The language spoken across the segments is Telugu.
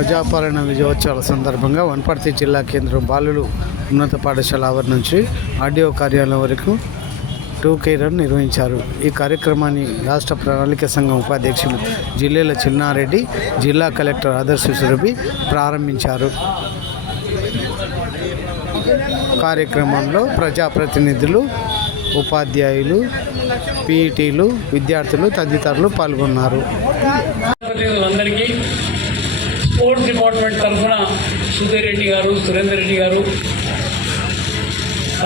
ప్రజాపాలన విజయోత్సవాల సందర్భంగా వనపర్తి జిల్లా కేంద్రం బాలులు ఉన్నత పాఠశాల ఆవరణ నుంచి ఆర్డీఓ కార్యాలయం వరకు 2K రన్ నిర్వహించారు. ఈ కార్యక్రమాన్ని రాష్ట్ర ప్రణాళిక సంఘం ఉపాధ్యక్షులు జిల్లేల చిన్నారెడ్డి, జిల్లా కలెక్టర్ ఆదర్శ సురభి ప్రారంభించారు. కార్యక్రమంలో ప్రజాప్రతినిధులు, ఉపాధ్యాయులు, పీఈటీలు, విద్యార్థులు తదితరులు పాల్గొన్నారు. స్పోర్ట్స్ డిపార్ట్మెంట్ తరఫున సుధీర్ రెడ్డి గారు, సురేందర్ రెడ్డి గారు,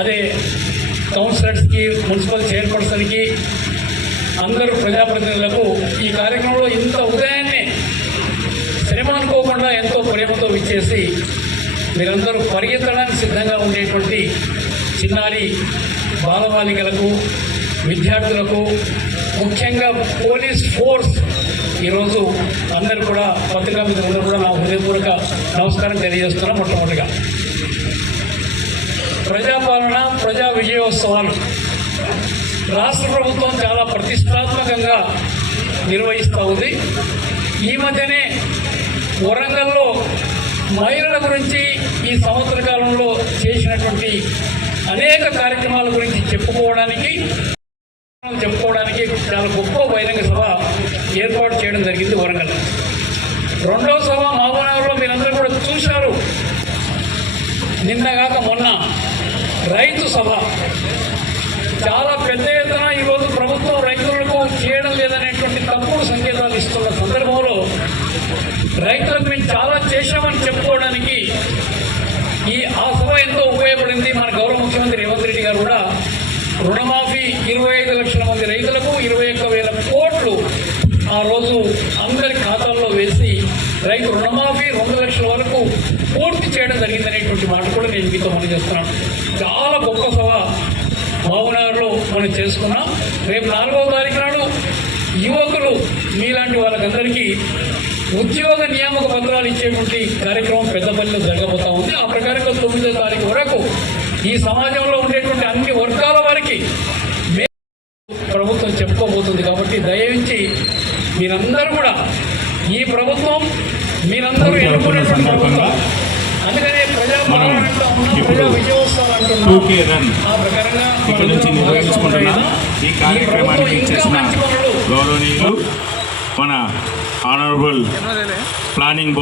అదే కౌన్సిలర్స్కి, మున్సిపల్ చైర్పర్సన్కి, అందరూ ప్రజాప్రతినిధులకు ఈ కార్యక్రమంలో ఇంత ఉదయాన్నే శ్రమ అనుకోకుండా ఎంతో ప్రేమతో విచ్చేసి మీరందరూ పరిగెత్తడానికి సిద్ధంగా ఉండేటువంటి చిన్నారి బాలబాలికలకు, విద్యార్థులకు, ముఖ్యంగా పోలీస్ ఫోర్స్ ఈరోజు అందరూ కూడా పత్రికా మిత్రులు కూడా నా హృదయపూర్వక నమస్కారం తెలియజేస్తున్నాం. మొట్టమొదటిగా ప్రజాపాలన, ప్రజా విజయోత్సవాలు రాష్ట్ర ప్రభుత్వం చాలా ప్రతిష్టాత్మకంగా నిర్వహిస్తూ ఉంది. ఈ మధ్యనే వరంగల్లో మహిళల గురించి ఈ సంవత్సర కాలంలో చేసినటువంటి అనేక కార్యక్రమాల గురించి చెప్పుకోవడానికి చాలా గొప్ప బహిరంగ సభ ఏర్పాటు చేయడం జరిగింది వరంగల్. రెండవ సభ మహబూబ్నగర్లో మీరందరూ కూడా చూశారు. నిన్నగాక మొన్న రైతు సభ చాలా పెద్ద ఎత్తున ఈరోజు ప్రభుత్వం రైతులకు చేయడం లేదనేటువంటి తప్పుడు సంకేతాలు ఇస్తున్న సందర్భంలో రైతులకు మేము చాలా చేశామని చెప్పుకోవడానికి ఆ సభ ఎంతో ఉపయోగపడింది. మన గౌరవ ముఖ్యమంత్రి రేవంత్ రెడ్డి గారు కూడా రుణమాఫీ 25 లక్షల మంది రైతులకు 21,000 కోట్లు ఆ రోజు అందరి ఖాతాల్లో వేసి రైతు రుణమాఫీ 2 లక్షల వరకు పూర్తి చేయడం జరిగిందనేటువంటి మాట కూడా నేను మీతో మనం చేస్తున్నాను. చాలా గొప్ప సభ మహబూబ్నగర్లో మనం చేసుకున్నాం. రేపు 4వ తారీఖు నాడు యువకులు మీలాంటి వాళ్ళకందరికీ ఉద్యోగ నియామక పత్రాలు ఇచ్చేటువంటి కార్యక్రమం పెద్దపల్లిలో జరగబోతా ఉంది. ఆ ప్రకారంగా 9వ తారీఖు వరకు ఈ సమాజంలో ఉండేటువంటి అన్ని వర్గాల వారికి ప్రభుత్వం చెప్పుకోబోతుంది. కాబట్టి దయవించి మీరందరూ కూడా ఈ ప్రభుత్వం మీరందరూ ఎన్నుకునేటువంటి ప్రభుత్వం, అందుకనే ప్రజా విజయోత్సవం అంటున్నాం. ఆ ప్రకారంగా ఈ కార్యక్రమానికి చేసిన గౌరవనీయులు మన ఆనరబుల్ ప్లానింగ్